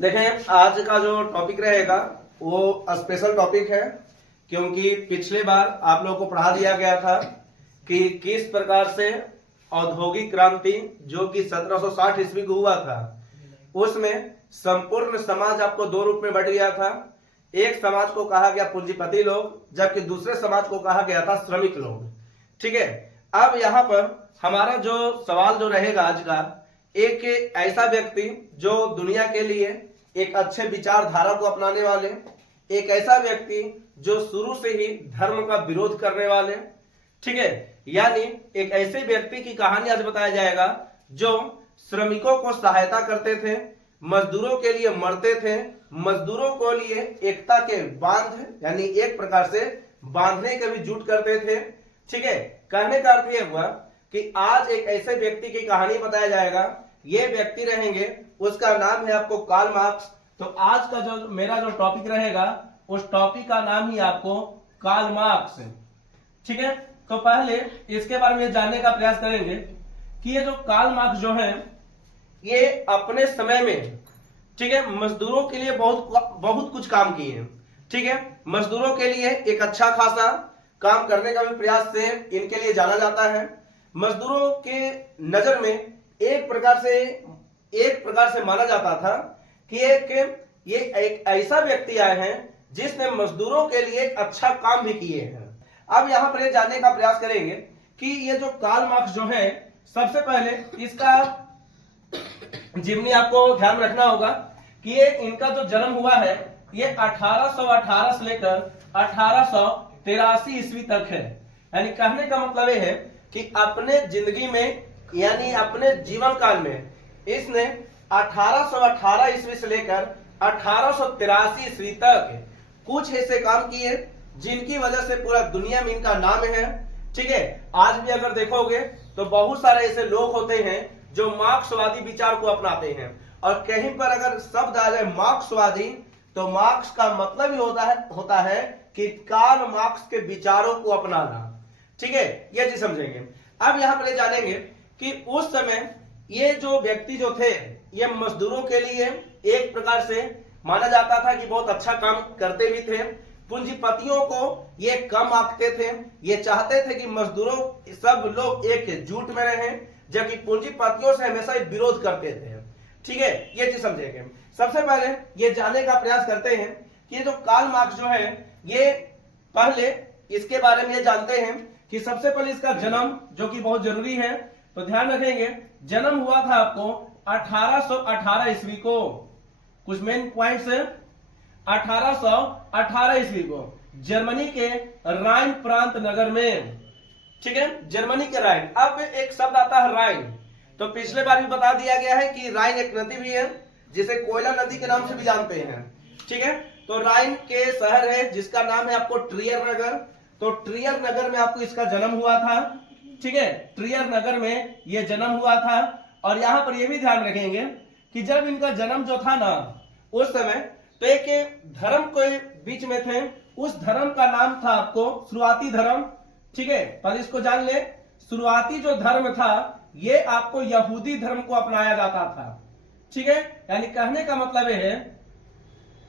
देखें, आज का जो टॉपिक रहेगा वो स्पेशल टॉपिक है, क्योंकि पिछले बार आप लोगों को पढ़ा दिया गया था कि किस प्रकार से औद्योगिक क्रांति जो कि 1760 ईस्वी को हुआ था, उसमें संपूर्ण समाज आपको दो रूप में बट गया था। एक समाज को कहा गया पूंजीपति लोग, जबकि दूसरे समाज को कहा गया था श्रमिक लोग। ठीक है, अब यहाँ पर हमारा जो सवाल जो रहेगा आज का, एक ऐसा व्यक्ति जो दुनिया के लिए एक अच्छे विचारधारा को अपनाने वाले, एक ऐसा व्यक्ति जो शुरू से ही धर्म का विरोध करने वाले, ठीक है, यानी एक ऐसे व्यक्ति की कहानी आज बताया जाएगा जो श्रमिकों को सहायता करते थे, मजदूरों के लिए मरते थे, मजदूरों को लिए एकता के बांध यानी एक प्रकार से बांधने के भी जुट करते थे। ठीक है, कहने का अर्थ यह हुआ कि आज एक ऐसे व्यक्ति की कहानी बताया जाएगा। ये व्यक्ति रहेंगे, उसका नाम है आपको कार्ल मार्क्स। तो आज का जो मेरा जो टॉपिक रहेगा उस टॉपिक का नाम ही आपको कार्ल मार्क्स है। ठीक है, तो पहले इसके बारे में जानने का प्रयास करेंगे कि ये जो कार्ल मार्क्स जो है ये अपने समय में, ठीक है, मजदूरों के लिए बहुत कुछ काम किए हैं। ठीक है, मजदूरों के लिए एक अच्छा खासा काम करने का भी प्रयास से इनके लिए जाना जाता है। मजदूरों के नजर में एक प्रकार से माना जाता था कि ये एक ऐसा व्यक्ति आए हैं जिसने मजदूरों के लिए एक अच्छा काम भी किए हैं। अब यहां पर जानने का प्रयास करेंगे कि ये जो कार्ल मार्क्स जो है, सबसे पहले इसका जिम्नी आपको ध्यान रखना होगा कि ये इनका जो जन्म हुआ है ये 1818 से लेकर 1883 ईस्वी तक है। यानी कहने का मतलब ये है कि अपने जिंदगी में यानी अपने जीवन काल में इसने 1818 ईस्वी से लेकर 1883 ईस्वी तक कुछ ऐसे काम किए जिनकी वजह से पूरा दुनिया में इनका नाम है। ठीक है, आज भी अगर देखोगे तो बहुत सारे ऐसे लोग होते हैं जो मार्क्सवादी विचार को अपनाते हैं, और कहीं पर अगर शब्द आ जाए मार्क्सवादी तो मार्क्स का मतलब ही होता है कि कार्ल मार्क्स के विचारों को अपनाना। ठीक है, ये चीज समझेंगे। अब यहां पर जानेंगे कि उस समय ये जो व्यक्ति जो थे ये मजदूरों के लिए एक प्रकार से माना जाता था कि बहुत अच्छा काम करते भी थे। पूंजीपतियों को ये कम आंकते थे, ये चाहते थे कि मजदूरों सब लोग एकजुट में रहें, जबकि पूंजीपतियों से हमेशा विरोध करते थे। ठीक है, ये चीज समझेंगे। सबसे पहले ये जानने का प्रयास करते हैं कि ये जो कार्ल मार्क्स जो है ये पहले इसके बारे में ये जानते हैं कि सबसे पहले इसका जन्म जो कि बहुत जरूरी है, तो ध्यान रखेंगे जन्म हुआ था आपको 1818 ईस्वी को। कुछ मेन पॉइंट्स है, 1818 ईस्वी को जर्मनी के राइन प्रांत नगर में। ठीक है, जर्मनी के राइन। अब एक शब्द आता है राइन, तो पिछले बार भी बता दिया गया है कि राइन एक नदी भी है जिसे कोयला नदी के नाम से भी जानते हैं। ठीक है, तो राइन के शहर है जिसका नाम है आपको ट्रियर नगर। तो ट्रियर नगर में आपको इसका जन्म हुआ था। ठीक है, ट्रियर नगर में यह जन्म हुआ था। और यहां पर यह भी ध्यान रखेंगे कि जब इनका जन्म जो था ना उस समय, तो एक धर्म के बीच में थे, उस धर्म का नाम था आपको शुरुआती धर्म। ठीक है, पर इसको जान ले, शुरुआती जो धर्म था ये आपको यहूदी धर्म को अपनाया जाता था। ठीक है, यानी कहने का मतलब यह है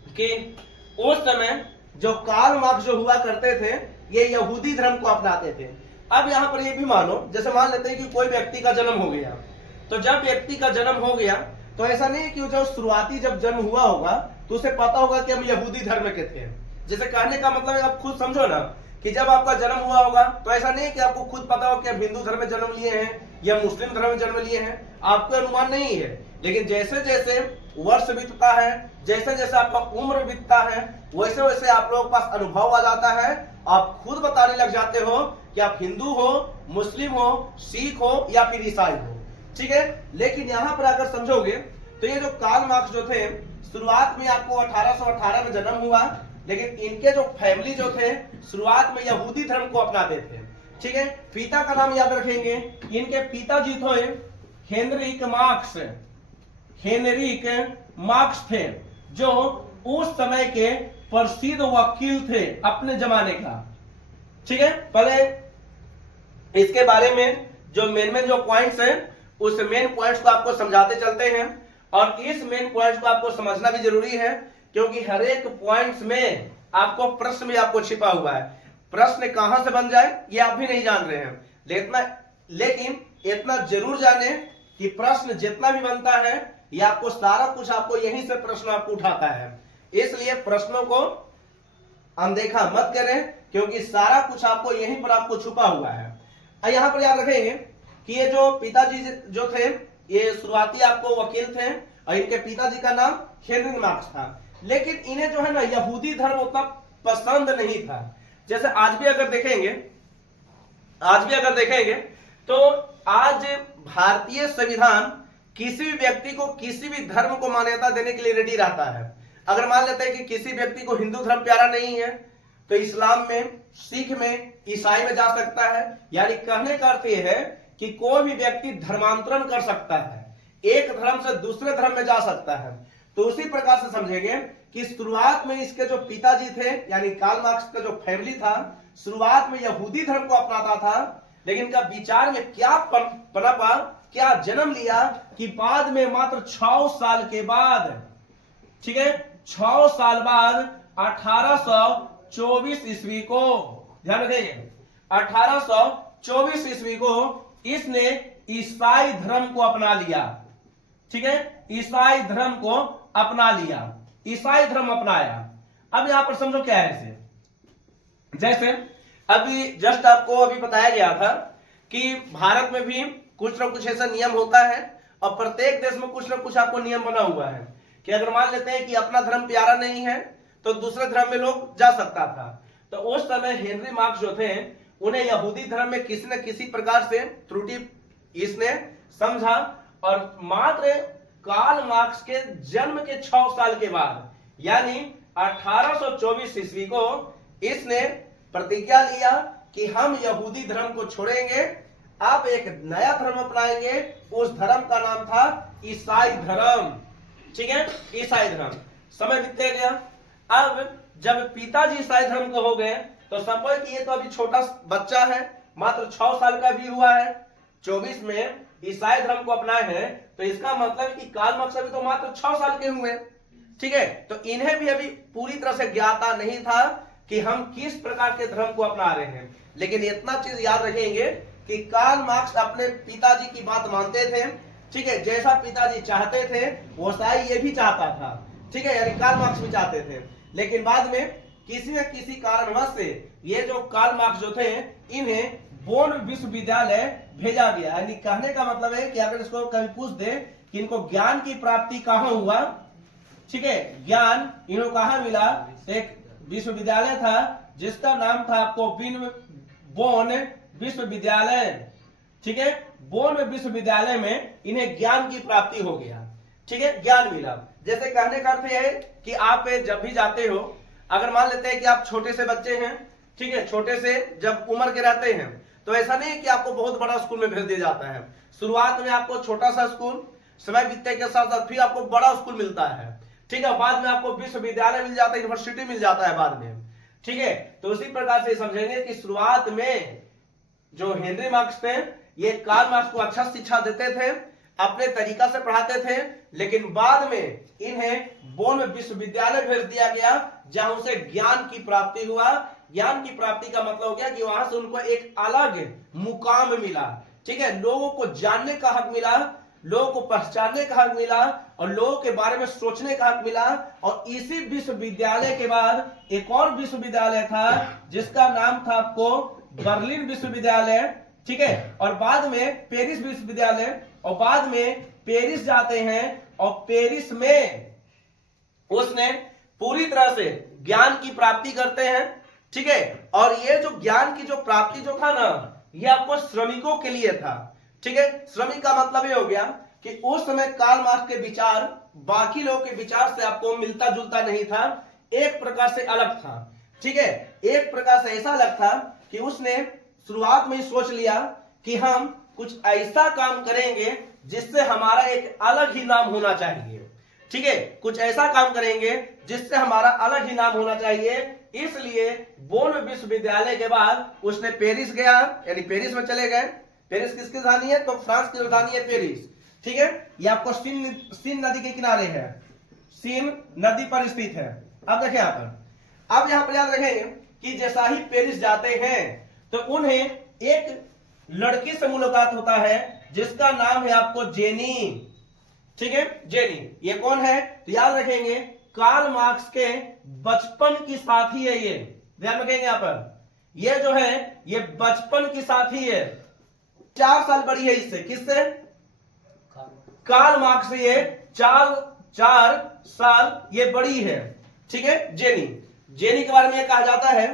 कि उस समय जो कार्ल मार्क्स जो हुआ करते थे ये यहूदी धर्म को अपनाते थे। अब यहां पर ये भी मानो, जैसे मान लेते हैं कि कोई व्यक्ति का जन्म हो गया, तो जब व्यक्ति का जन्म हो गया तो ऐसा नहीं कि जो शुरुआती जब जन्म हुआ होगा तो उसे पता होगा कि हम यहूदी धर्म के थे। जैसे कहने का मतलब है, आप खुद समझो ना कि जब आपका जन्म हुआ होगा तो ऐसा नहीं है कि आपको खुद पता हो कि आप हिंदू धर्म में जन्म लिए हैं या मुस्लिम धर्म में जन्म लिए हैं, आपको अनुमान नहीं है। लेकिन जैसे जैसे वर्ष बीतता है, जैसे जैसे आपका उम्र बीतता है, वैसे वैसे आप लोगों के पास अनुभव आ जाता है, आप खुद बताने लग जाते हो कि आप हिंदू हो, मुस्लिम हो, सिख हो या फिर ईसाई हो। ठीक है, लेकिन यहां पर अगर समझोगे तो ये जो कार्ल मार्क्स जो थे शुरुआत में आपको 1818 में जन्म हुआ, लेकिन इनके जो फैमिली जो थे शुरुआत में यहूदी धर्म को अपनाते थे। ठीक है, पिता का नाम याद रखेंगे, इनके पिताजी थे हेनरिक मार्क्स थे, जो उस समय के प्रसिद्ध वकील थे अपने जमाने का। ठीक है, पहले इसके बारे में जो मेन जो पॉइंट्स हैं उस मेन पॉइंट्स को आपको समझाते चलते हैं। और इस मेन पॉइंट्स को आपको समझना भी जरूरी है, क्योंकि हर एक पॉइंट्स में आपको प्रश्न भी आपको छिपा हुआ है। प्रश्न कहां से बन जाए ये आप भी नहीं जान रहे हैं, लेकिन इतना जरूर जाने कि प्रश्न जितना भी बनता है ये आपको सारा कुछ आपको यहीं से प्रश्न आपको उठाता है। इसलिए प्रश्नों को अनदेखा मत करें, क्योंकि सारा कुछ आपको यहीं पर आपको छुपा हुआ है। यहां पर याद रखेंगे कि ये जो पिताजी जो थे ये शुरुआती आपको वकील थे, और इनके पिताजी का नाम हेनरी मार्क्स था। लेकिन इन्हें जो है ना यहूदी धर्म उतना पसंद नहीं था। जैसे आज भी अगर देखेंगे तो आज भारतीय संविधान किसी भी व्यक्ति को किसी भी धर्म को मान्यता देने के लिए रेडी रहता है। अगर मान लेते हैं कि किसी व्यक्ति को हिंदू धर्म प्यारा नहीं है तो इस्लाम में, सिख में, ईसाई में जा सकता है। यानी कहने का अर्थ यह है कि कोई भी व्यक्ति धर्मांतरण कर सकता है, एक धर्म से दूसरे धर्म में जा सकता है। तो उसी प्रकार से समझेंगे कि शुरुआत में इसके जो पिताजी थे यानी कार्ल मार्क्स का जो फैमिली था, शुरुआत में यहूदी धर्म को अपनाता था, लेकिन इनका विचार में क्या पनपा, क्या जन्म लिया कि बाद में मात्र 6 साल के बाद, ठीक है, 6 साल बाद 1824 ईस्वी को, ध्यान रखिए, 1824 ईस्वी को इसने ईसाई धर्म को अपना लिया। ठीक है, ईसाई धर्म को अपना लिया, ईसाई धर्म अपनाया। अब यहां पर समझो क्या है इसे। जैसे अभी जस्ट आपको अभी बताया गया था कि भारत में भी कुछ ना कुछ ऐसा नियम होता है, और प्रत्येक देश में कुछ ना कुछ आपको नियम बना हुआ है कि अगर मान लेते हैं कि अपना धर्म प्यारा नहीं है तो दूसरे धर्म में लोग जा सकता था। तो उस समय हेनरी मार्क्स जो थे उन्हें यहूदी धर्म में किसी न किसी प्रकार से त्रुटि इसने समझा, और मात्र कार्ल मार्क्स के जन्म के 6 साल के बाद यानी 1824 ईस्वी को इसने प्रतिज्ञा लिया कि हम यहूदी धर्म को छोड़ेंगे, अब एक नया धर्म अपनाएंगे। उस धर्म का नाम था ईसाई धर्म। ठीक है, ईसाई धर्म। समय बीतते गया, अब जब पिताजी ईसाई धर्म को हो गए तो समझो कि ये तो अभी छोटा बच्चा है, मात्र 6 साल का भी हुआ है, 24 में ईसाई धर्म को अपनाए हैं, तो इसका मतलब कि कार्ल मार्क्स अभी तो मात्र 6 साल के हुए। ठीक है, तो इन्हें भी अभी पूरी तरह से ज्ञाता नहीं था कि हम किस प्रकार के धर्म को अपना रहे हैं। लेकिन इतना चीज याद रखेंगे कि कार्ल मार्क्स अपने पिताजी की बात मानते थे। ठीक है, जैसा पिताजी चाहते थे वैसा ही ये भी चाहता था। ठीक है, यानी कार्ल मार्क्स भी चाहते थे, लेकिन बाद में किसी न किसी कारणवश से ये जो कार्ल मार्क्स जो थे इन्हें बोन विश्वविद्यालय भेजा गया। यानी कहने का मतलब है कि अगर इसको कभी पूछ दे कि इनको ज्ञान की प्राप्ति कहां हुआ, ठीक है, ज्ञान इनको कहां मिला, एक विश्वविद्यालय था जिसका नाम था आपको बोन विश्वविद्यालय। ठीक है, बोन विश्वविद्यालय में इन्हें ज्ञान की प्राप्ति हो गया। ठीक है, ज्ञान मिला। जैसे कहने का अर्थ है कि आप जब भी जाते हो, अगर मान लेते हैं कि आप छोटे से बच्चे हैं, ठीक है, छोटे से जब उम्र के रहते हैं तो ऐसा नहीं है कि आपको बहुत बड़ा स्कूल में भेज दिया जाता है। शुरुआत में आपको छोटा सा स्कूल, समय बीतने के साथ साथ फिर आपको बड़ा स्कूल मिलता है। ठीक है, बाद में आपको विश्वविद्यालय मिल जाता है, यूनिवर्सिटी मिल जाता है बाद में। ठीक है, तो उसी प्रकार से समझेंगे कि शुरुआत में जो हेनरी मार्क्स थे ये कार्ल मार्क्स को अच्छा शिक्षा देते थे, अपने तरीका से पढ़ाते थे, लेकिन बाद में इन्हें बोन विश्वविद्यालय भेज दिया गया जहां उसे ज्ञान की प्राप्ति हुआ। ज्ञान की प्राप्ति का मतलब हो गया कि वहां से उनको एक अलग मुकाम मिला। ठीक है, लोगों को जानने का हक मिला, लोगों को पहचानने का हक मिला, और लोगों के बारे में सोचने का हक मिला। और इसी विश्वविद्यालय के बाद एक और विश्वविद्यालय था जिसका नाम था आपको बर्लिन विश्वविद्यालय। ठीक है, और बाद में पेरिस विश्वविद्यालय, और बाद में पेरिस जाते हैं, और पेरिस में उसने पूरी तरह से ज्ञान की प्राप्ति करते हैं। ठीक है, और ये जो ज्ञान की जो प्राप्ति जो था ना, ये आपको श्रमिकों के लिए था। ठीक है, श्रमिक का मतलब ये हो गया कि उस समय कार्ल मार्क्स के विचार बाकी लोगों के विचार से आपको मिलता जुलता नहीं था, एक प्रकार से अलग था। ठीक है, एक प्रकार से ऐसा अलग था कि उसने शुरुआत में ही सोच लिया कि हम कुछ ऐसा काम करेंगे जिससे हमारा एक अलग ही नाम होना चाहिए। ठीक है, कुछ ऐसा काम करेंगे जिससे हमारा अलग ही नाम होना चाहिए। इसलिए बोन विश्वविद्यालय के बाद उसने पेरिस गया, यानी पेरिस में चले गए। पेरिस किसकी राजधानी है? तो फ्रांस की राजधानी है पेरिस। ठीक है, ये आपको सीन नदी के किनारे है, सीन नदी पर स्थित है। अब देखिए यहाँ पर, अब यहाँ पर याद रखेंगे कि जैसा ही पेरिस जाते हैं तो उन्हें एक लड़की से मुलाकात होता है जिसका नाम है आपको जेनी। ठीक है, जेनी ये कौन है? तो याद रखेंगे कार्ल मार्क्स के बचपन की साथी है ये, ध्यान रखेंगे यहाँ पर, ये जो है ये बचपन की साथी है, 4 साल बड़ी है इससे। किससे? कार्ल मार्क्स से ये 4 साल ये बड़ी है। ठीक है, जेनी, जेनी के बारे में कहा जाता है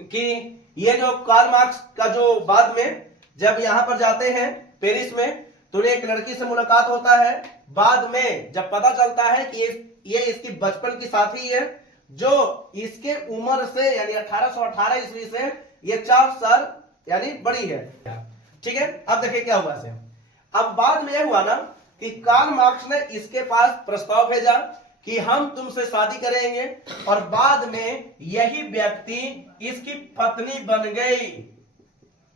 कि ये जो कार्ल मार्क्स का जो बाद में जब यहां पर जाते हैं पेरिस में तो एक लड़की से मुलाकात होता है, बाद में जब पता चलता है कि ये इसकी बचपन की साथी है जो इसके उम्र से यानी 1818 ईस्वी से ये 4 साल यानी बड़ी है। ठीक है, अब देखिए क्या हुआ से, अब बाद में यह हुआ ना कि कार्ल मार्क्स ने इसके पास प्रस्ताव भेजा कि हम तुमसे शादी करेंगे, और बाद में यही व्यक्ति इसकी पत्नी बन गई।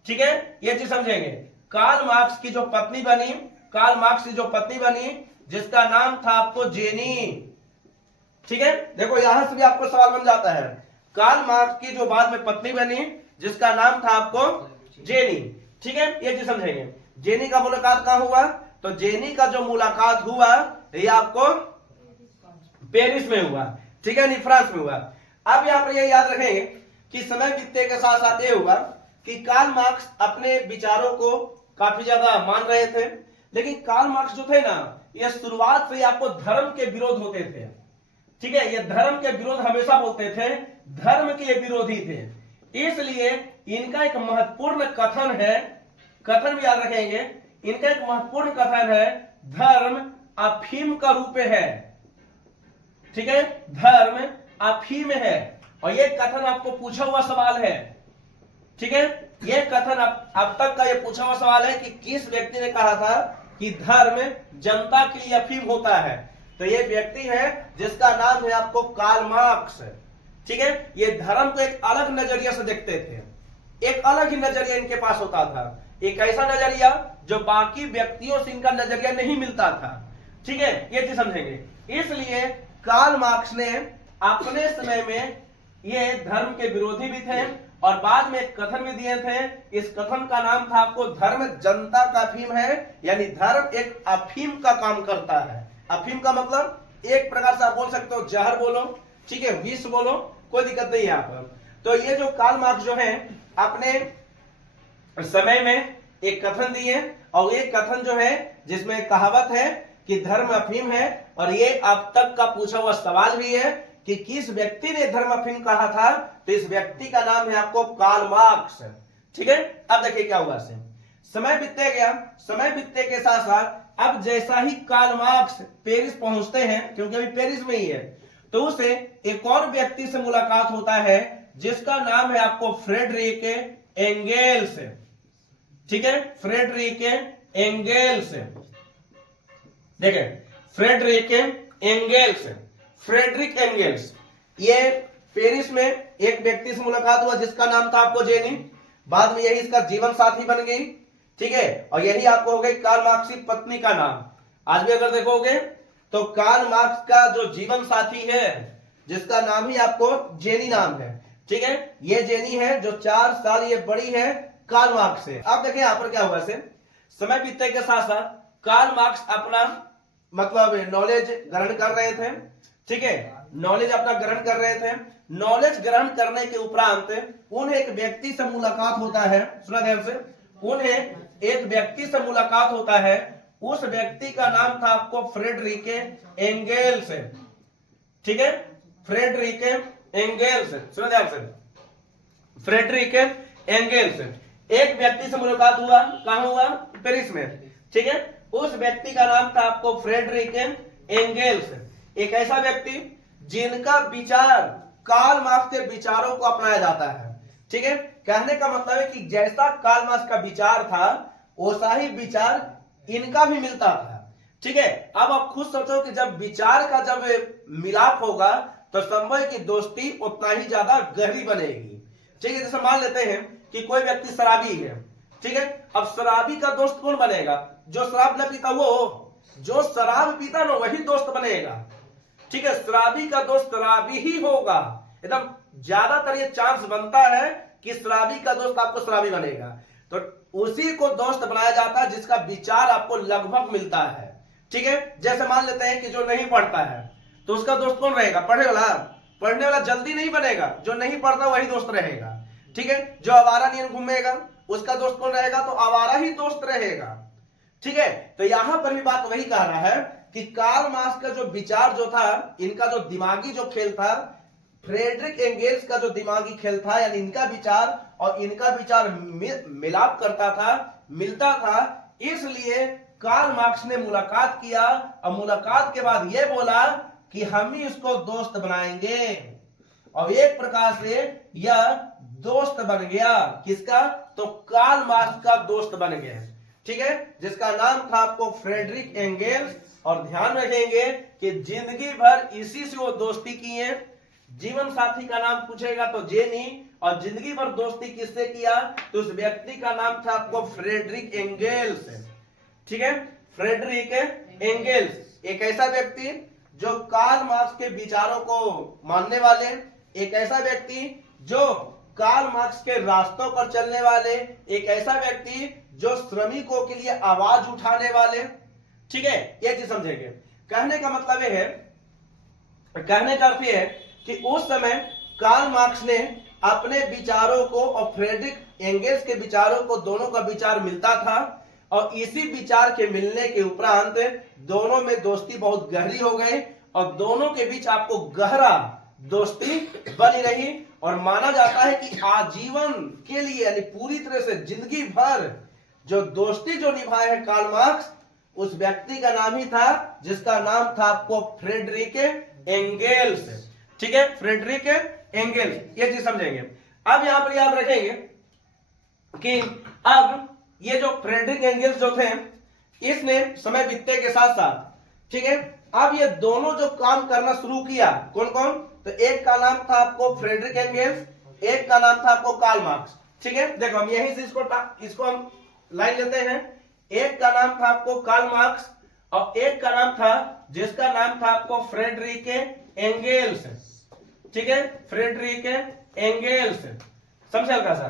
ठीक है, ये चीज समझेंगे। कार्ल मार्क्स की जो पत्नी बनी, कार्ल मार्क्स की जो पत्नी बनी जिसका नाम था आपको जेनी। ठीक है, देखो यहां से भी आपको सवाल बन जाता है, कार्ल मार्क्स की जो बाद में पत्नी बनी जिसका नाम था आपको जेनी। ठीक है, ये चीज समझेंगे। जेनी का मुलाकात कहां हुआ? तो जेनी का जो मुलाकात हुआ ये आपको पेरिस में हुआ। ठीक है, नहीं फ्रांस में हुआ। अब यहां पर ये याद रखेंगे कि समय बीतने के साथ साथ ये हुआ कि कार्ल मार्क्स अपने विचारों को काफी ज्यादा मान रहे थे, लेकिन कार्ल मार्क्स जो थे ना ये शुरुआत से आपको धर्म के विरोध होते थे। ठीक है, ये धर्म के विरोध हमेशा बोलते थे, धर्म के विरोधी थे। इसलिए इनका एक महत्वपूर्ण कथन है, कथन भी याद रखेंगे, इनका एक महत्वपूर्ण कथन है, धर्म अफीम का रूप है। ठीक है, धर्म अफीम है, और ये कथन आपको पूछा हुआ सवाल है। ठीक है, ये कथन अब तक का ये पूछा हुआ सवाल है कि किस व्यक्ति ने कहा था कि धर्म जनता के लिए अफीम होता है? तो ये व्यक्ति है जिसका नाम है आपको कार्ल मार्क्स। ठीक है, ये धर्म को एक अलग नजरिया से देखते थे, एक अलग ही नजरिया इनके पास होता था, एक ऐसा नजरिया जो बाकी व्यक्तियों से इनका नजरिया नहीं मिलता था। ठीक है, ये चीज समझेंगे। इसलिए कार्ल मार्क्स ने अपने समय में ये धर्म के विरोधी भी थे और बाद में एक कथन भी दिए थे। इस कथन का नाम था आपको धर्म जनता का अफीम है, यानी धर्म एक अफीम का काम करता है। अफीम का मतलब एक प्रकार से आप बोल सकते हो जहर बोलो, ठीक है, विष बोलो, कोई दिक्कत नहीं है यहाँ पर। तो ये जो कार्ल मार्क्स जो है अपने समय में एक कथन दिए, और ये कथन जो है जिसमें कहावत है कि धर्म अफीम है, और ये अब तक का पूछा हुआ सवाल भी है कि किस व्यक्ति ने धर्म अफीम कहा था? तो इस व्यक्ति का नाम है आपको कार्ल मार्क्स। ठीक है, अब देखिए क्या हुआ से, समय बीतते गया, समय बीतने के साथ साथ अब जैसा ही कार्ल मार्क्स पेरिस पहुंचते हैं, क्योंकि अभी पेरिस में ही है, तो उसे एक और व्यक्ति से मुलाकात होता है जिसका नाम है आपको फ्रेडरिक एंगेल्स। ठीक है, फ्रेडरिक एंगेल्स। देखिए फ्रेडरिक एंगेल्स, फ्रेडरिक एंगेल्स, ये पेरिस में एक व्यक्ति से मुलाकात हुआ जिसका नाम था आपको जेनी, बाद में यही इसका जीवन साथी बन गई। ठीक है, और यही आपको हो गई कार्ल मार्क्स की पत्नी का नाम। आज भी अगर देखोगे तो कार्ल मार्क्स का जो जीवन साथी है जिसका नाम ही आपको जेनी नाम है। ठीक है, ये जेनी है जो 4 साल ये बड़ी है कार्ल मार्क्स से। अब देखिए यहां पर क्या हुआ से, समय बीतने के साथ साथ कार्ल मार्क्स अपना मतलब नॉलेज ग्रहण कर रहे थे। ठीक है, नॉलेज अपना ग्रहण कर रहे थे। नॉलेज ग्रहण करने के उपरांत उन्हें एक व्यक्ति से मुलाकात होता है, सुना ध्यान से, उन्हें एक व्यक्ति से मुलाकात होता है, उस व्यक्ति का नाम था आपको फ्रेडरिक एंगेल्स। ठीक है, फ्रेडरिक एंगेल्स, सुना ध्यान से, फ्रेडरिक एंगेल्स, एक व्यक्ति से मुलाकात हुआ, कहां हुआ? पेरिस में। ठीक है, उस व्यक्ति का नाम था आपको फ्रेडरिक एंगेल्स, एक ऐसा व्यक्ति जिनका विचार कार्ल मार्क्स के विचारों को अपनाया जाता है। ठीक है, कहने का मतलब है कि जैसा कार्ल मार्क्स का विचार था वैसा ही विचार इनका भी मिलता था। ठीक है, अब आप खुद सोचो कि जब विचार का जब मिलाप होगा तो संभव है कि दोस्ती उतना ही ज्यादा गहरी बनेगी। ठीक है, जैसे मान लेते हैं कि कोई व्यक्ति शराबी है, ठीक है। अब शराबी का दोस्त कौन बनेगा? जो शराब न पीता वो, जो शराब पीता ना वही दोस्त बनेगा, ठीक है। शराबी का दोस्त शराबी ही होगा, एकदम ज्यादातर ये चांस बनता है कि शराबी का दोस्त आपको शराबी बनेगा। तो उसी को दोस्त बनाया जाता है जिसका विचार आपको लगभग मिलता है, ठीक है। जैसे मान लेते हैं कि जो नहीं पढ़ता है तो उसका दोस्त कौन रहेगा? पढ़ने वाला। पढ़ने वाला जल्दी नहीं बनेगा, जो नहीं पढ़ता वही दोस्त रहेगा, ठीक है। जो आवारा नियन घूमेगा उसका दोस्त कौन रहेगा? तो आवारा ही दोस्त रहेगा, ठीक है। तो यहां पर भी बात वही कह रहा है कि कार्ल मार्क्स का जो विचार जो था, इनका जो दिमागी जो खेल था, फ्रेडरिक एंगेल्स का जो दिमागी खेल था, यानी इनका विचार और इनका विचार मिलाप करता था, मिलता था, इसलिए कार्ल मार्क्स ने मुलाकात किया और मुलाकात के बाद यह बोला कि हम ही इसको दोस्त बनाएंगे, और एक प्रकार से यह दोस्त बन गया। किसका? तो कार्ल मार्क्स का दोस्त बन गया, ठीक है, जिसका नाम था आपको फ्रेडरिक एंगेल्स। और ध्यान रखेंगे कि जिंदगी भर इसी से वो दोस्ती किए। जीवन साथी का नाम पूछेगा तो जेनी, और जिंदगी भर दोस्ती किससे किया? तो उस व्यक्ति का नाम था आपको फ्रेडरिक एंगेल्स, ठीक है। फ्रेडरिक एंगेल्स एक ऐसा व्यक्ति जो कार्ल मार्क्स के विचारों को मानने वाले, एक ऐसा व्यक्ति जो कार्ल मार्क्स के रास्तों पर चलने वाले, एक ऐसा व्यक्ति जो श्रमिकों के लिए आवाज उठाने वाले, ठीक है। ये चीज समझेंगे। कहने का मतलब यह है, कहने का अर्थ यह है कि उस समय कार्ल मार्क्स ने अपने विचारों को और फ्रेडरिक एंगेल्स के विचारों को, दोनों का विचार मिलता था, और इसी विचार के मिलने के उपरांत दोनों में दोस्ती बहुत गहरी हो गई, और दोनों के बीच आपको गहरा दोस्ती बनी रही। और माना जाता है कि आजीवन के लिए, यानी पूरी तरह से जिंदगी भर जो दोस्ती जो निभाए है कार्ल मार्क्स, उस व्यक्ति का नाम ही था, जिसका नाम था आपको फ्रेडरिक एंगेल्स, ठीक है। फ्रेडरिक एंगेल्स, ये चीज समझेंगे। अब यहां पर याद रखेंगे कि अब ये जो फ्रेडरिक एंगेल्स जो थे, इसने समय बीतने के साथ साथ, ठीक है, अब ये दोनों जो काम करना शुरू किया, कौन कौन? तो एक का नाम था आपको फ्रेडरिक एंगेल्स, एक का नाम था आपको कार्ल मार्क्स, ठीक है। देखो हम यहीं से इसको हम लाइन लेते हैं। एक का नाम था आपको कार्ल मार्क्स, और एक का नाम था, जिसका नाम था आपको फ्रेडरिक एंगेल्स, ठीक है। फ्रेडरिक एंगेल्स, समझे हल्का सा?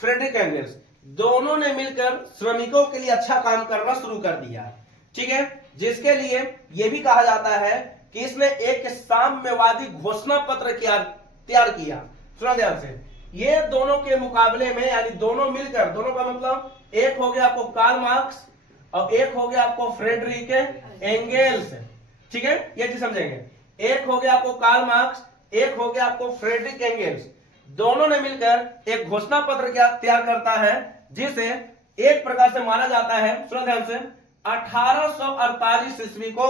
फ्रेडरिक एंगेल्स दोनों ने मिलकर श्रमिकों के लिए अच्छा काम करना शुरू कर दिया, ठीक है, जिसके लिए यह भी कहा जाता है कि इसने एक साम्यवादी घोषणा पत्र तैयार किया। सुना ध्यान से, ये दोनों के मुकाबले में, यानी दोनों मिलकर, दोनों का मतलब एक हो गया आपको कार्ल मार्क्स और एक हो गया आपको फ्रेडरिक एंगेल्स, ठीक है, ये चीज समझेंगे। एक हो गया आपको कार्ल मार्क्स, एक हो गया आपको फ्रेडरिक एंगेल्स, दोनों ने मिलकर एक घोषणा पत्र तैयार करता है, जिसे एक प्रकार से माना जाता है, सुनो ध्यान से, 1848 ईस्वी को,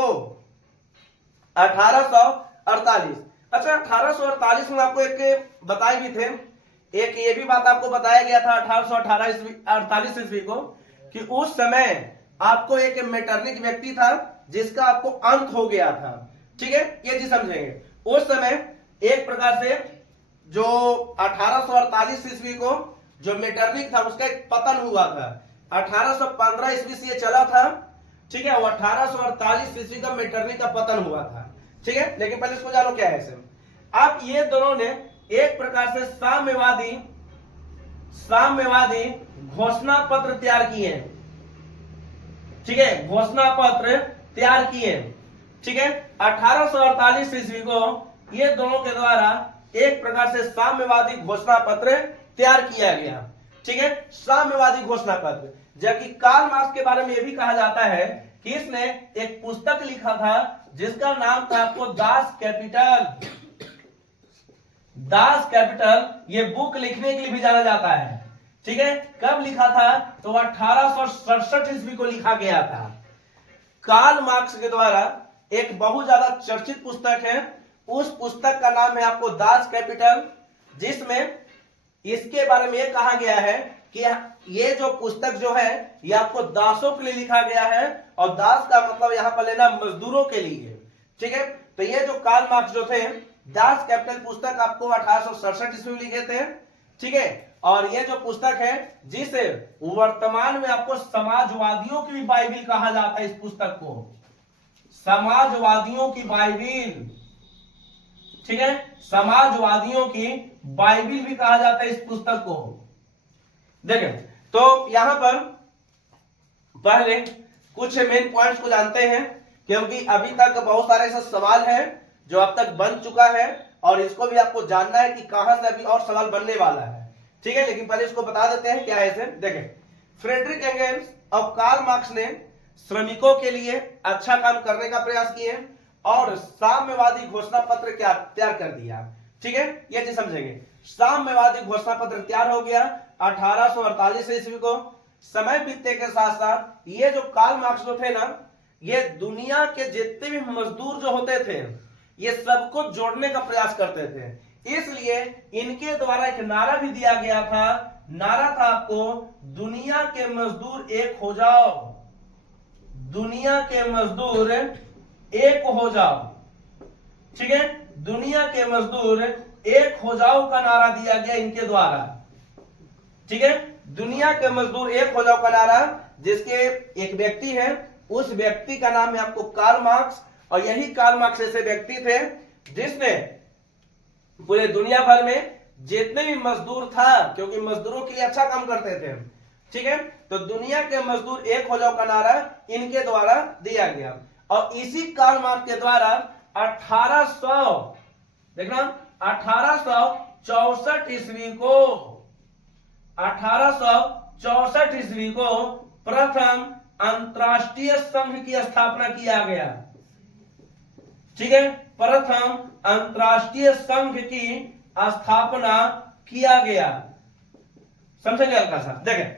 1848। अच्छा, 1848 में आपको एक बताए भी थे, एक ये भी बात आपको बताया गया था 1848 ईस्वी को, कि उस समय आपको एक मेटरनिक व्यक्ति था जिसका आपको अंत हो गया था, ठीक है, ये चीज समझेंगे। उस समय एक प्रकार से जो 1848 ईस्वी को जो मेटरनिक था उसका एक पतन हुआ था। 1815 ईस्वी से ये चला था, ठीक है, और 1848 ईस्वी का मेटरनिक का पतन हुआ था, ठीक है। लेकिन पहले इसको जानो क्या है इसे। अब ये दोनों ने एक प्रकार से साम्यवादी घोषणा पत्र तैयार किए, ठीक है, घोषणा पत्र तैयार किए, ठीक है। 1848 ईस्वी को ये दोनों के द्वारा एक प्रकार से साम्यवादी घोषणा पत्र तैयार किया गया, ठीक है, साम्यवादी घोषणा पत्र। जबकि कार्ल मार्क्स के बारे में यह भी कहा जाता है कि इसने एक पुस्तक लिखा था जिसका नाम था आपको दास कैपिटल। ये बुक लिखने के लिए भी जाना जाता है, ठीक है। कब लिखा था? तो 1867 ईस्वी को लिखा गया था। कार्ल मार्क्स के द्वारा एक बहुत ज्यादा चर्चित पुस्तक है, उस पुस्तक का नाम है आपको दास कैपिटल, जिसमें इसके बारे में यह कहा गया है कि ये जो पुस्तक जो है ये आपको दासों के लिए लिखा गया है, और दास का मतलब यहां पर लेना मजदूरों के लिए, ठीक है। तो ये जो कार्ल मार्क्स जो थे, दास कैपिटल पुस्तक आपको 1867 ईस्वी में लिखे थे, ठीक है। और ये जो पुस्तक है जिसे वर्तमान में आपको समाजवादियों की भी बाइबिल कहा जाता है, इस पुस्तक को समाजवादियों की बाइबिल, ठीक है, समाजवादियों की बाइबिल भी कहा जाता है इस पुस्तक को। देखें तो यहां पर पहले कुछ मेन पॉइंट्स को जानते हैं, क्योंकि अभी तक बहुत सारे ऐसे सवाल हैं जो अब तक बन चुका है और इसको भी आपको जानना है कि कहां से अभी और सवाल बनने वाला है, ठीक है। लेकिन पहले इसको बता देते हैं क्या है इसे। देखें, फ्रेडरिक एंगेल्स और कार्ल मार्क्स ने श्रमिकों के लिए अच्छा काम करने का प्रयास किए और साम्यवादी घोषणा पत्र क्या तैयार कर दिया, ठीक है। ये चीज समझेंगे। साम्यवादी घोषणा पत्र तैयार हो गया 1848 ईस्वी को। समय बीतने के साथ साथ ये जो कार्ल मार्क्स जो थे ना, ये दुनिया के जितने भी मजदूर जो होते थे ये सबको जोड़ने का प्रयास करते थे, इसलिए इनके द्वारा एक नारा भी दिया गया था। नारा था आपको, दुनिया के मजदूर एक हो जाओ, दुनिया के मजदूर एक हो जाओ, ठीक है। दुनिया के मजदूर एक हो जाओ का नारा दिया गया इनके द्वारा, ठीक है। दुनिया के मजदूर एक हो जाओ का नारा, जिसके एक व्यक्ति है, उस व्यक्ति का नाम है आपको कार्ल मार्क्स। और यही कार्ल मार्क्स ऐसे व्यक्ति थे जिसने पूरे दुनिया भर में जितने भी मजदूर था, क्योंकि मजदूरों के लिए अच्छा काम करते थे, ठीक है, तो दुनिया के मजदूर एक हो जाओ का नारा इनके द्वारा दिया गया। और इसी कार्ल मार्क्स के द्वारा 1800 देखना 1864 ईस्वी को 1864 ईस्वी को प्रथम अंतरराष्ट्रीय संघ की स्थापना किया गया, ठीक है। प्रथम अंतरराष्ट्रीय संघ की स्थापना किया गया, समझेंगे हल्का सा। देखें,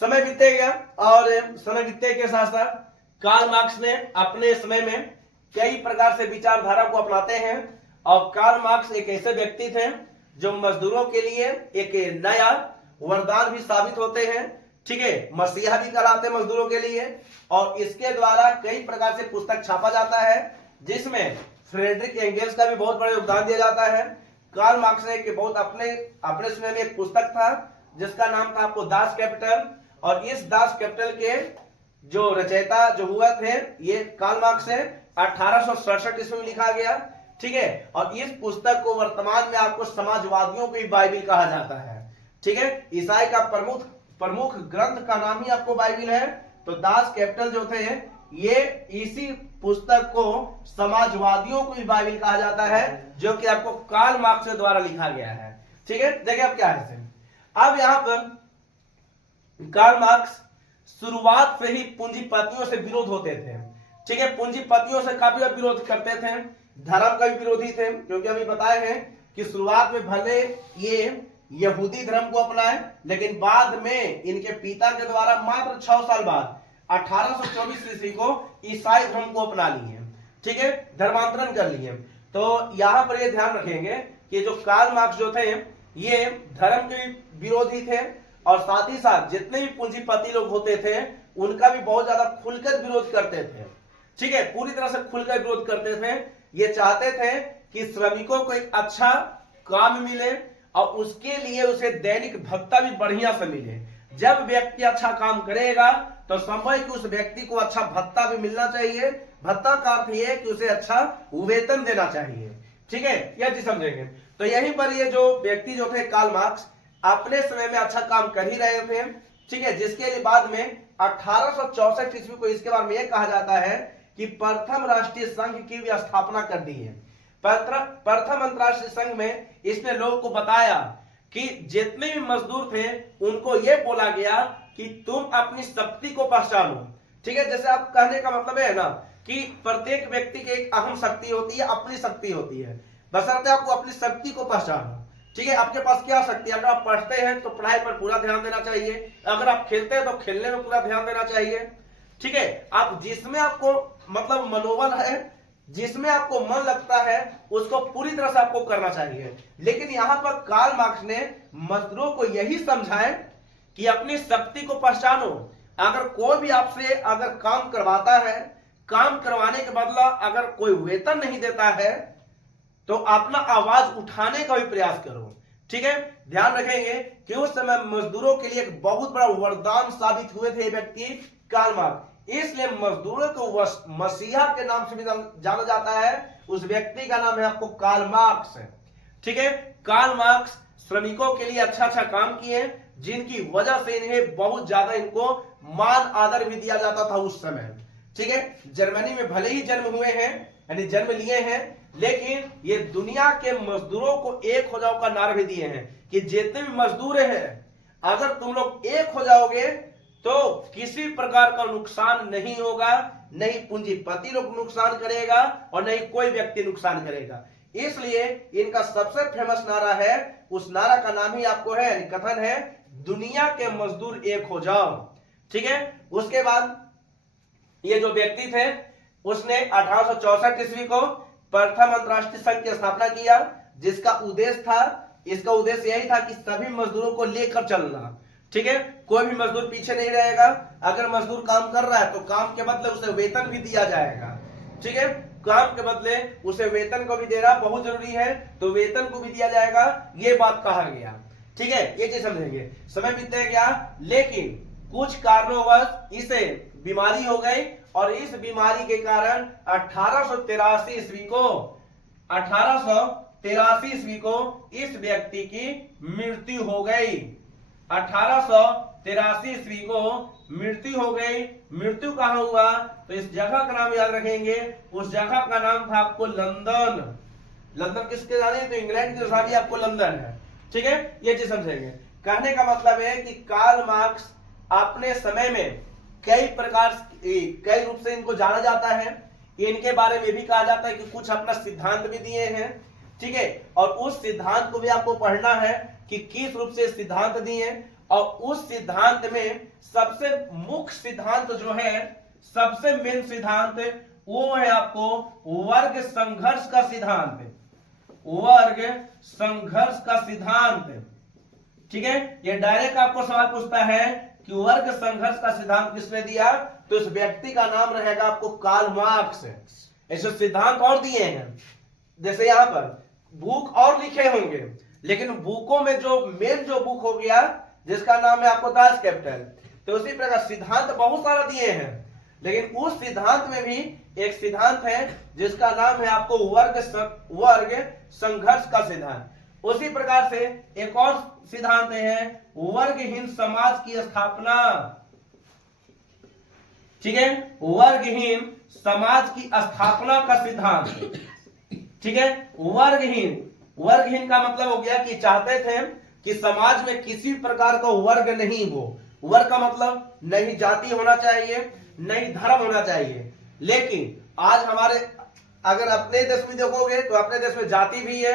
समय बीते गया और समय बीतने के साथ साथ कार्ल मार्क्स ने अपने समय में कई प्रकार से विचारधारा को अपनाते हैं। और कार्ल मार्क्स एक ऐसे व्यक्ति थे जो मजदूरों के लिए एक नया वरदान भी साबित होते हैं, ठीक है, मसीहा भी कहलाते मजदूरों के लिए। और इसके द्वारा कई प्रकार से पुस्तक छापा जाता है, जिसमें फ्रेडरिक एंगेल्स का भी बहुत बड़ा योगदान दिया जाता है। कार्ल मार्क्स ने कि बहुत अपने समय में एक पुस्तक था जिसका नाम था आपको दास कैपिटल। और इस दास कैपिटल के जो रचयिता जो हुआ थे ये कार्ल मार्क्स है, 1867 ईस्वी में लिखा गया, ठीक है। और इस पुस्तक को वर्तमान में आपको समाजवादियों की बाइबिल कहा जाता है, ठीक है। ईसाई का प्रमुख ग्रंथ का नाम ही आपको बाइबिल है। तो दास कैपिटल जो थे ये इसी पुस्तक को समाजवादियों की बाइबिल कहा जाता है, जो कि आपको कार्ल मार्क्स के द्वारा लिखा गया है, ठीक है। देखिए अब क्या है। अब यहां पर कार्ल मार्क्स शुरुआत से ही पूंजीपतियों से विरोध होते थे, ठीक है। पूंजीपतियों से काफी विरोध करते थे, धर्म का भी विरोधी थे, क्योंकि अभी बताए हैं कि शुरुआत में भले ये यहूदी धर्म को अपनाए, लेकिन बाद में इनके पिता के द्वारा मात्र 6 साल बाद 1824 ईस्वी को ईसाई धर्म को अपना लिए, ठीक है, धर्मांतरण कर लिए। तो यहां पर ये ध्यान रखेंगे कि जो कार्ल मार्क्स जो थे ये धर्म के विरोधी थे और साथ ही साथ जितने भी पूंजीपति लोग होते थे उनका भी बहुत ज्यादा खुलकर विरोध करते थे, ठीक है, पूरी तरह से खुलकर विरोध करते थे। ये चाहते थे कि श्रमिकों को एक अच्छा काम मिले और उसके लिए उसे दैनिक भत्ता भी बढ़िया से मिले। जब व्यक्ति अच्छा काम करेगा तो संभव है कि उस व्यक्ति को अच्छा भत्ता भी मिलना चाहिए। भत्ता का अर्थ यह है कि उसे अच्छा वेतन देना चाहिए, ठीक है, यह चीज समझेंगे। तो यहीं पर ये जो व्यक्ति जो थे कार्ल मार्क्स अपने समय में अच्छा काम कर ही रहे थे, ठीक है, जिसके लिए बाद में 1864 ईस्वी को इसके बारे में यह कहा जाता है कि प्रथम राष्ट्रीय संघ की भी स्थापना कर दी है। प्रथम अंतरराष्ट्रीय संघ में इसने लोगों को बताया कि जितने भी मजदूर थे उनको यह बोला गया कि तुम अपनी शक्ति को पहचानो, ठीक है। जैसे आप कहने का मतलब है ना कि प्रत्येक व्यक्ति की एक अहम शक्ति होती है, अपनी शक्ति होती है, बशर्ते आपको अपनी शक्ति को पहचानो, ठीक है। आपके पास क्या शक्ति है? अगर आप पढ़ते हैं तो पढ़ाई पर पूरा ध्यान देना चाहिए, अगर आप खेलते हैं तो खेलने में पूरा ध्यान देना चाहिए, ठीक है। आप जिसमें आपको मतलब मनोबल है, जिसमें आपको मन लगता है उसको पूरी तरह से आपको करना चाहिए। लेकिन यहां पर कार्ल मार्क्स ने मजदूरों को यही समझाए कि अपनी शक्ति को पहचानो। अगर कोई भी आपसे अगर काम करवाता है, काम करवाने के बदला अगर कोई वेतन नहीं देता है तो अपना आवाज उठाने का भी प्रयास करो, ठीक है, ध्यान रखेंगे कि उस समय मजदूरों के लिए एक बहुत बड़ा वरदान साबित हुए थे ये व्यक्ति कार्ल मार्क्स। इसलिए मजदूरों को मसीहा के नाम से भी जाना जाता है। उस व्यक्ति का नाम है आपको कार्ल मार्क्स है। ठीक है, कार्ल मार्क्स श्रमिकों के लिए अच्छा अच्छा काम किए, जिनकी वजह से इन्हें बहुत ज्यादा इनको मान आदर भी दिया जाता था उस समय। ठीक है, जर्मनी में भले ही जन्म हुए हैं, यानी जन्म लिए हैं, लेकिन ये दुनिया के मजदूरों को एक हो जाओ का नारा भी दिए हैं कि जितने भी मजदूर हैं, अगर तुम लोग एक हो जाओगे तो किसी प्रकार का नुकसान नहीं होगा, नहीं पूंजीपति लोग नुकसान करेगा और नहीं कोई व्यक्ति नुकसान करेगा। इसलिए इनका सबसे फेमस नारा है, उस नारा का नाम ही आपको है, कथन है, दुनिया के मजदूर एक हो जाओ। ठीक है, उसके बाद ये जो व्यक्ति थे उसने 1864 ईस्वी को प्रथम अंतरराष्ट्रीय संघ की स्थापना किया, जिसका उद्देश्य था, इसका उद्देश्य यही था कि सभी मजदूरों को लेकर चलना। ठीक है, कोई भी मजदूर पीछे नहीं रहेगा। अगर मजदूर काम कर रहा है तो काम के बदले उसे वेतन भी दिया जाएगा। ठीक है, काम के बदले उसे वेतन को भी देना बहुत जरूरी है, तो वेतन को भी दिया जाएगा, ये बात कहा गया। ठीक है, ये चीज समझेंगे। समय बीतते गया, लेकिन कुछ कारणोंवश इसे बीमारी हो गई और इस बीमारी के कारण 1883 ईस्वी को इस व्यक्ति की मृत्यु हो गई। 1883 ईस्वी को मृत्यु हो गई। मृत्यु कहां हुआ, तो इस जगह का नाम याद रखेंगे, उस जगह का नाम था आपको लंदन। लंदन किसके जाने, तो इंग्लैंड की राजधानी आपको लंदन है। ठीक है, ये चीज समझेंगे। कहने का मतलब है कि कार्ल मार्क्स अपने समय में कई रूप से इनको जाना जाता है। इनके बारे में भी कहा जाता है कि कुछ अपना सिद्धांत भी दिए हैं। ठीक है, और उस सिद्धांत को भी आपको पढ़ना है कि किस रूप से सिद्धांत दिए, और उस सिद्धांत में सबसे मुख्य सिद्धांत जो है, सबसे मेन सिद्धांत वो है आपको वर्ग संघर्ष का सिद्धांत। वर्ग संघर्ष का सिद्धांत। ठीक है, ये डायरेक्ट आपको सवाल पूछता है कि वर्ग संघर्ष का सिद्धांत किसने दिया, तो इस व्यक्ति का नाम रहेगा आपको कार्ल मार्क्स। ऐसे सिद्धांत और दिए हैं, जैसे यहां पर बुक और लिखे होंगे, लेकिन बुकों में जो मेन जो बुक हो गया जिसका नाम है आपको दास कैपिटल, तो उसी प्रकार सिद्धांत बहुत सारा दिए हैं, लेकिन उस सिद्धांत में भी एक सिद्धांत है जिसका नाम है आपको वर्ग संघर्ष का सिद्धांत। उसी प्रकार से एक और सिद्धांत है वर्गहीन समाज की स्थापना। ठीक है, वर्गहीन समाज की स्थापना का सिद्धांत। ठीक है, वर्गहीन का मतलब हो गया कि चाहते थे कि समाज में किसी प्रकार का वर्ग नहीं हो। वर्ग का मतलब नहीं जाति होना चाहिए, नहीं धर्म होना चाहिए, लेकिन आज हमारे अगर अपने देश में देखोगे तो अपने देश में जाति भी है,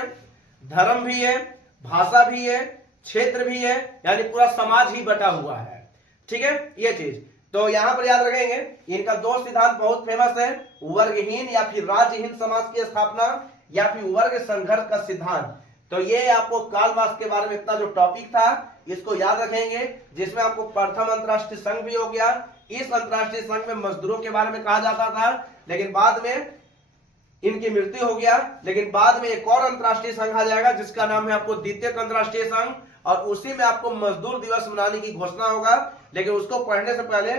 धर्म भी है, भाषा भी है, क्षेत्र भी है, यानी पूरा समाज ही बटा हुआ है। ठीक है, ये चीज तो यहां पर याद रखेंगे। इनका दो सिद्धांत बहुत फेमस है, वर्गहीन या फिर राज्यहीन समाज की स्थापना, या फिर वर्ग संघर्ष का सिद्धांत। तो ये आपको कार्ल मार्क्स के बारे में इतना जो टॉपिक था इसको याद रखेंगे, जिसमें आपको प्रथम अंतरराष्ट्रीय संघ भी हो गया। इस अंतरराष्ट्रीय संघ में मजदूरों के बारे में कहा जाता था, लेकिन बाद में इनकी मृत्यु हो गया। लेकिन बाद में एक और अंतरराष्ट्रीय संघ आ जाएगा जिसका नाम है आपको द्वितीय अंतरराष्ट्रीय संघ, और उसी में आपको मजदूर दिवस मनाने की घोषणा होगा। लेकिन उसको पढ़ने से पहले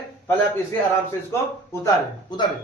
आप इसे आराम से इसको उतारें।